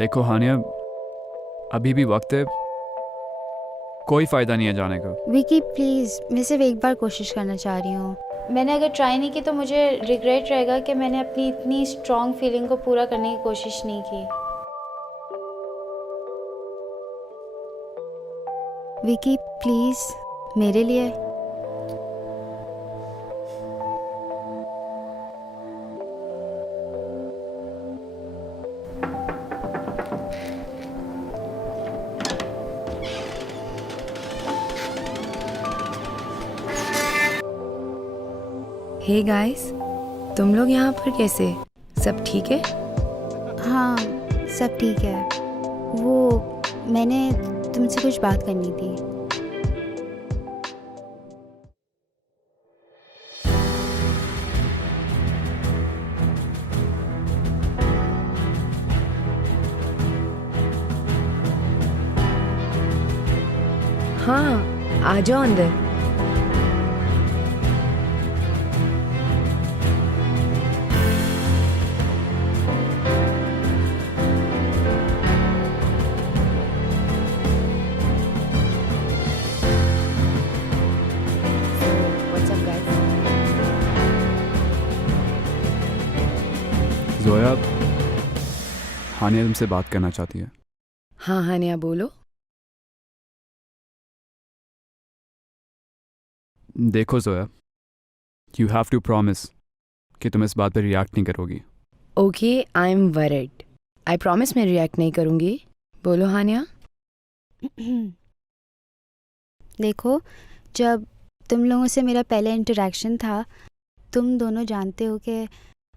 देखो हानिया, अभी भी वक्त है, कोई फ़ायदा नहीं है जाने का। विकी प्लीज़, मैं सिर्फ एक बार कोशिश करना चाह रही हूँ। मैंने अगर ट्राई नहीं की तो मुझे रिग्रेट रहेगा कि मैंने अपनी इतनी स्ट्रॉन्ग फीलिंग को पूरा करने की कोशिश नहीं की। विकी प्लीज़, मेरे लिए। हे गाइस, तुम लोग यहाँ पर कैसे? सब ठीक है? हाँ, सब ठीक है। वो मैंने तुमसे कुछ बात करनी थी। हाँ, आ जाओ अंदर। What's up guys? जोया, हानिया तुमसे बात करना चाहती है। हाँ हानिया बोलो। देखो Zoya, you have to promise कि तुम इस बात पर रिएक्ट नहीं करोगी। Okay, I am worried. I promise मैं रिएक्ट नहीं करूँगी। बोलो हानिया। देखो, जब तुम लोगों से मेरा पहला इंटरेक्शन था, तुम दोनों जानते हो कि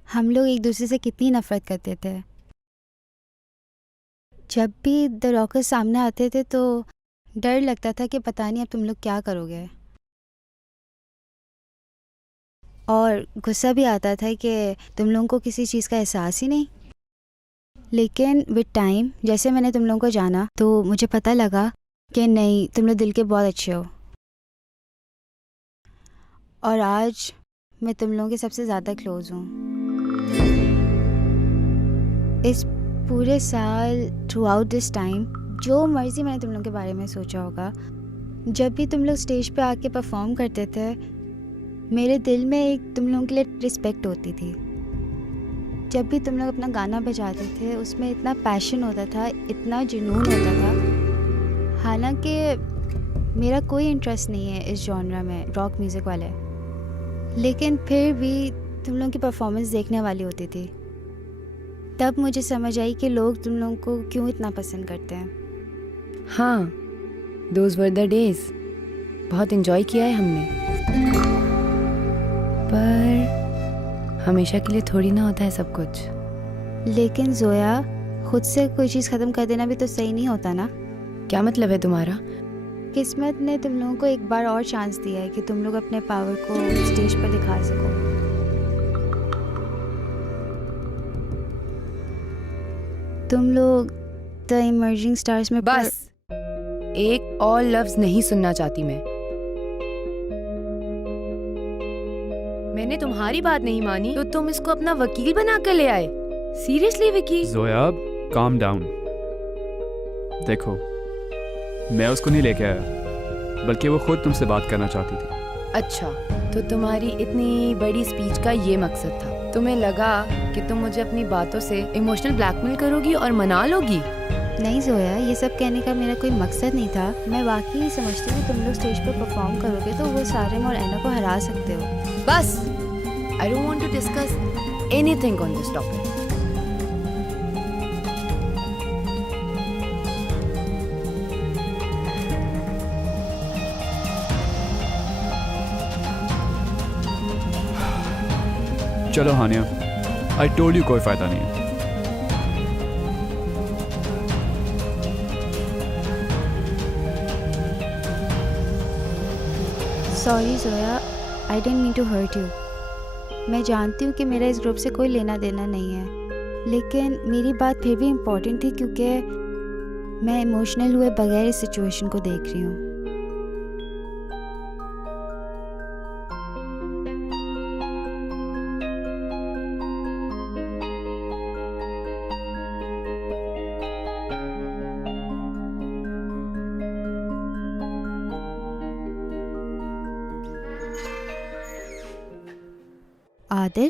हम लोग एक दूसरे से कितनी नफ़रत करते थे। जब भी द रॉकर्स सामने आते थे तो डर लगता था कि पता नहीं अब तुम लोग क्या करोगे, और गुस्सा भी आता था कि तुम लोगों को किसी चीज़ का एहसास ही नहीं। लेकिन विद टाइम जैसे मैंने तुम लोगों को जाना तो मुझे पता लगा कि नहीं, तुम लोग दिल के बहुत अच्छे हो। और आज मैं तुम लोगों के सबसे ज़्यादा क्लोज हूँ। इस पूरे साल थ्रू आउट दिस टाइम जो मर्ज़ी मैंने तुम लोगों के बारे में सोचा होगा, जब भी तुम लोग स्टेज पे आके परफॉर्म करते थे, मेरे दिल में एक तुम लोगों के लिए रिस्पेक्ट होती थी। जब भी तुम लोग अपना गाना बजाते थे उसमें इतना पैशन होता था, इतना जुनून होता था। हालांकि मेरा कोई इंटरेस्ट नहीं है इस जॉनरा में, रॉक म्यूज़िक वाले, लेकिन फिर भी तुम लोगों की परफॉर्मेंस देखने वाली होती थी। तब मुझे समझ आई कि लोग तुम लोगों को क्यों इतना पसंद करते हैं। हाँ, दोज वर द डेज। बहुत इन्जॉय किया है हमने, पर हमेशा के लिए थोड़ी ना होता है सब कुछ। लेकिन जोया, खुद से कोई चीज़ ख़त्म कर देना भी तो सही नहीं होता ना। क्या मतलब है तुम्हारा? किस्मत ने तुम लोगों को एक बार और चांस दिया है कि तुम लोग अपने पावर को स्टेज पर दिखा सको। तुम लोग द इमर्जिंग स्टार्स में बस एक और लफ्ज नहीं सुनना चाहती मैं। मैंने तुम्हारी बात नहीं मानी तो तुम इसको अपना वकील बना कर ले आए। Seriously Vicky? Zoya, calm down. देखो, मैं उसको नहीं लेके आया, बल्कि वो खुद तुमसे बात करना चाहती थी। अच्छा, तो तुम्हारी इतनी बड़ी स्पीच का ये मकसद था? तुम्हें लगा कि तुम मुझे अपनी बातों से इमोशनल ब्लैकमेल करोगी और मना लोगी? नहीं जोया, ये सब कहने का मेरा कोई मकसद नहीं था। मैं वाकई समझती हूँ तुम लोग स्टेज पर परफॉर्म करोगे तो वो सारिम और एना को हरा सकते हो। बस, I don't want to discuss anything on this topic. चलो हानिया, आई टोल्ड यू कोई फ़ायदा नहीं है। Sorry Zoya, I didn't mean to hurt you. मैं जानती हूँ कि मेरा इस ग्रुप से कोई लेना देना नहीं है, लेकिन मेरी बात फिर भी इम्पोर्टेंट थी क्योंकि मैं इमोशनल हुए बगैर इस सिचुएशन को देख रही हूँ। आदिल,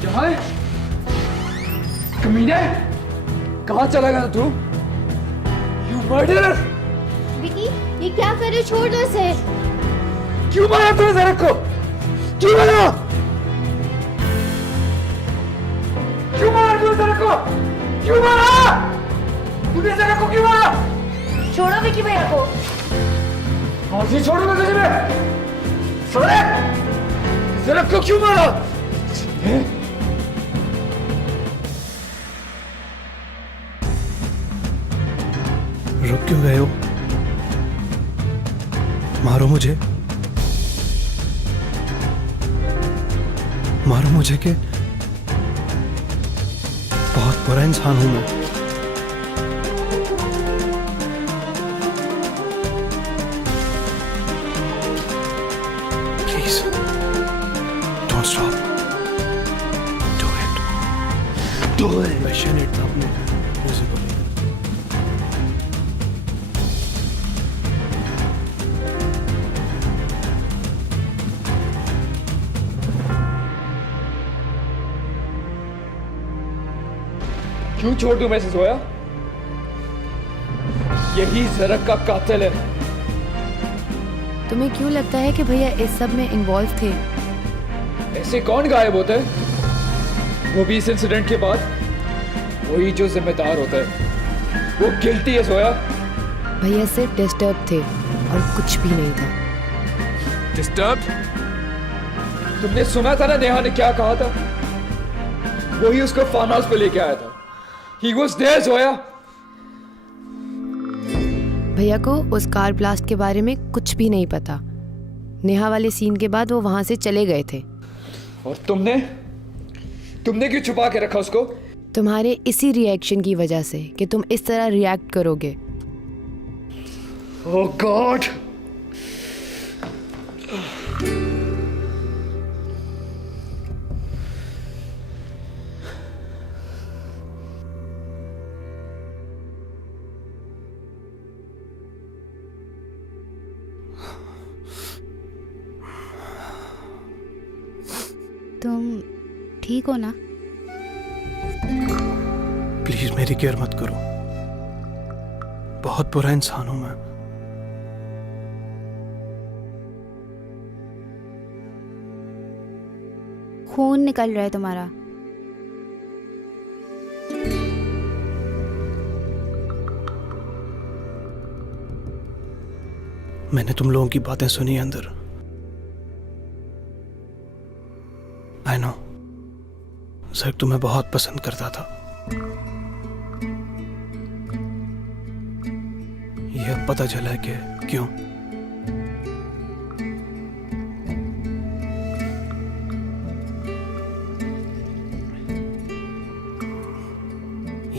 क्या है? कमीने, कहाँ चला गया तू? You murderer! विकी, ये क्या कर रहे हो? छोड़ दो इसे। क्यों मारा तूने ज़रक को? क्यों मारा? क्यों मारा तूने ज़रक को? क्यों मारा? तूने ज़रक को क्यों मारा? छोड़ो विकी भैया को। मौसी छोड़ो मैं तुझे। ज़रक को क्यों मारा? रुक क्यों गए हो? मारो मुझे, मारो मुझे कि बहुत बुरा इंसान हूं मैं। Please don't stop, do it. Passionate था अपने म्यूजिक को लेकर। क्यों छोड़ दूं मैं इसे सोया? यही ज़रक का कातिल है। तुम्हें क्यों लगता है कि भैया इस सब में इन्वॉल्व थे? ऐसे कौन गायब होता है? वो भी इस इंसिडेंट के बाद? वही जो जिम्मेदार होता है। वो गिल्टी है सोया। भैया सिर्फ डिस्टर्ब थे और कुछ भी नहीं था। डिस्टर्ब? तुमने सुना था ना नेहा ने क्या कहा था? वही उसको फार्म हाउस पे लेके आया था। He was there, सोया। भैया को उस कार ब्लास्ट के बारे में कुछ भी नहीं पता। नेहा वाले सीन के बाद वो वहां से चले गए थे। और तुमने क्यों छुपा के रखा उसको? तुम्हारे इसी रिएक्शन की वजह से कि तुम इस तरह रिएक्ट करोगे। Oh God! तुम ठीक हो ना? प्लीज मेरी केयर मत करो, बहुत बुरा इंसान हूं मैं। खून निकल रहा है तुम्हारा। मैंने तुम लोगों की बातें सुनी अंदर। आई नो, ज़रक तुम्हें बहुत पसंद करता था। ये अब पता चला है कि क्यों।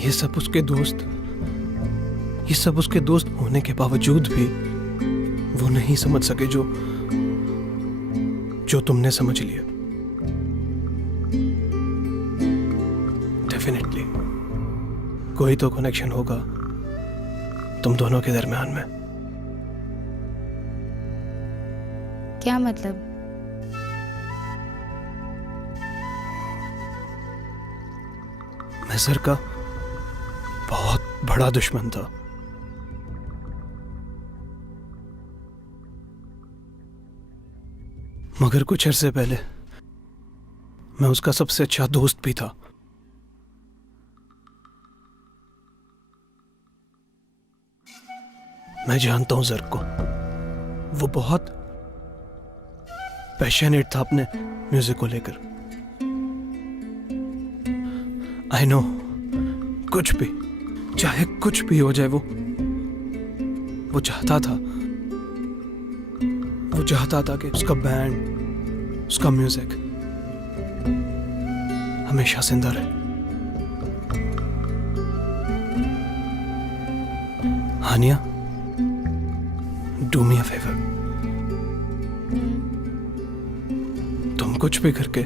ये सब उसके दोस्त होने के बावजूद भी वो नहीं समझ सके जो तुमने समझ लिया। डेफिनेटली कोई तो कनेक्शन होगा तुम दोनों के दरमियान में। क्या मतलब? मैं ज़रक का बहुत बड़ा दुश्मन था। मगर कुछ अरसे पहले मैं उसका सबसे अच्छा दोस्त भी था। मैं जानता हूं ज़रक को, वो बहुत पैशनेट था अपने म्यूजिक को लेकर। आई नो, कुछ भी, चाहे कुछ भी हो जाए, वो चाहता था कि उसका बैंड, उसका म्यूजिक हमेशा जिंदा रहे। हानिया, डू मी अ फेवर, तुम कुछ भी करके,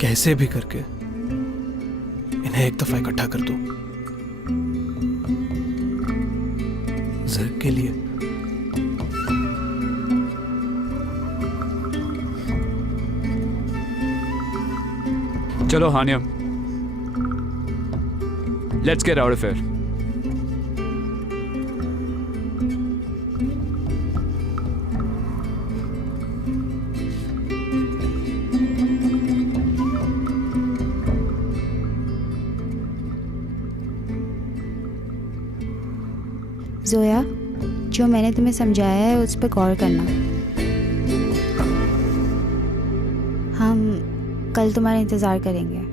कैसे भी करके इन्हें एक दफा इकट्ठा कर दो। ज़रक के लिए चलो Hania, let's get out of here. Zoya, जो मैंने तुम्हें समझाया है उस पर गौर करना. हम कल तुम्हारा इंतज़ार करेंगे.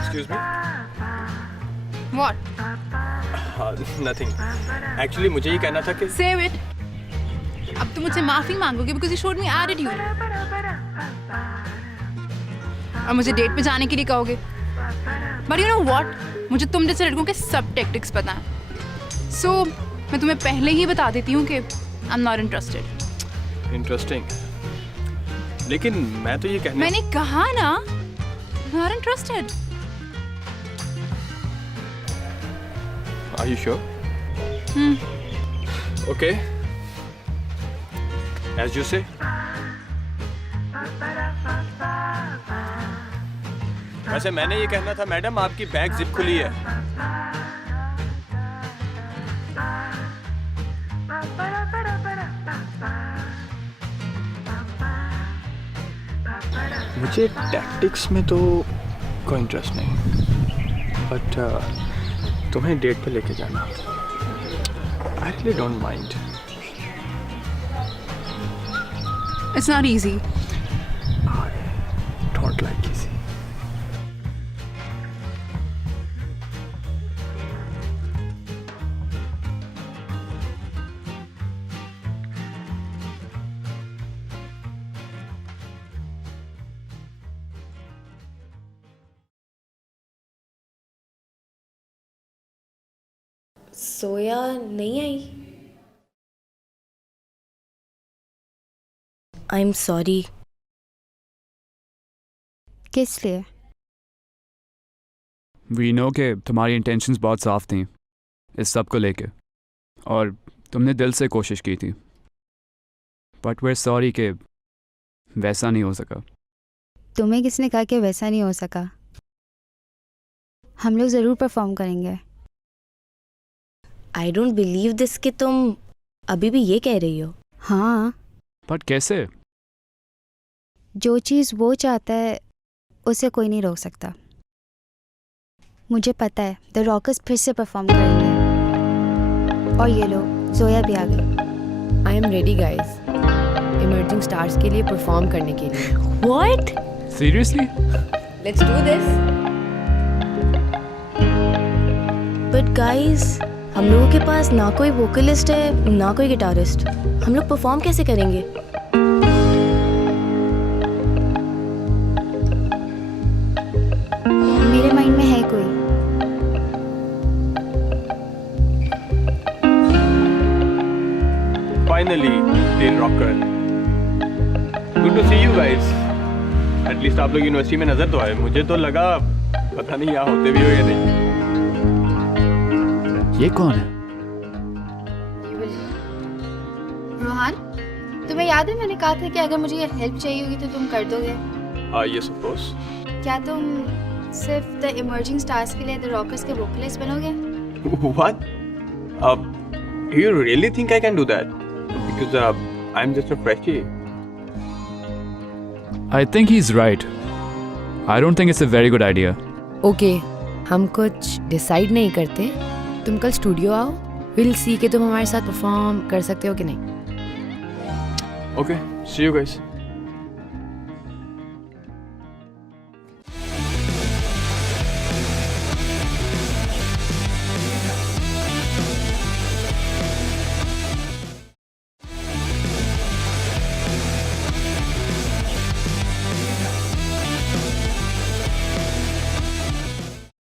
Excuse me? What? Nothing. Actually मुझे ये कहना था कि Save it. अब तुम मुझसे माफी मांगोगे because you showed me attitude. और मुझे डेट पे जाने के लिए कहोगे. But you know what? मुझे तुम जैसे लड़कों के सब टैक्टिक्स पता हैं. So मैं तुम्हें पहले ही बता देती हूँ कि I'm not interested. Interesting. लेकिन मैं तो ये कहना मैंने कहा ना, not interested. Are you sure? Okay. As you say. वैसे मैंने ये कहना था मैडम, आपकी बैग जिप खुली है. मुझे टैक्टिक्स में तो कोई इंटरेस्ट नहीं, बट तुम्हें डेट पे लेके जाना, I really don't mind. It's not easy. I don't like easy. सोया नहीं आई. I am sorry. किस लिए? वी नो कि तुम्हारी इंटेंशंस बहुत साफ थी इस सब को लेके, और तुमने दिल से कोशिश की थी, बट वी आर सॉरी कि वैसा नहीं हो सका. तुम्हें किसने कहा कि वैसा नहीं हो सका? हम लोग ज़रूर परफॉर्म करेंगे. आई डोंट बिलीव दिस कि तुम अभी भी ये कह रही हो. हाँ, बट कैसे? जो चीज़ वो चाहता है उसे कोई नहीं रोक सकता. मुझे पता है द रॉकर्स फिर से परफॉर्म करेंगे. और ये लो, जोया भी आ गई. I am ready guys, emerging stars के लिए परफॉर्म करने के लिए. What? Seriously? Let's do this. But guys, हम लोगों के पास ना कोई वोकलिस्ट है ना कोई गिटारिस्ट. हम लोग परफॉर्म कैसे करेंगे? मेरे माइंड में है कोई. Finally, the rocker. Good to see you guys. At least आप लोग यूनिवर्सिटी में नजर तो आए. मुझे तो लगा पता नहीं यहाँ होते भी हो या नहीं. ये कौन है? रोहान, तुम्हें याद है मैंने कहा था कि अगर मुझे हेल्प चाहिए होगी तो तुम कर दोगे. Yes, of course. क्या तुम सिर्फ द इमर्जिंग स्टार्स के लिए द रॉकर्स के वोकलिस्ट बनोगे? What? Do you really think I can do that? Because I'm just a freshie. I think he's right. I don't think it's a very good idea. Okay, हम कुछ decide नहीं करते. तुम कल studio आओ, will see कि तुम हमारे साथ परफॉर्म कर सकते हो कि नहीं. Okay, see you guys.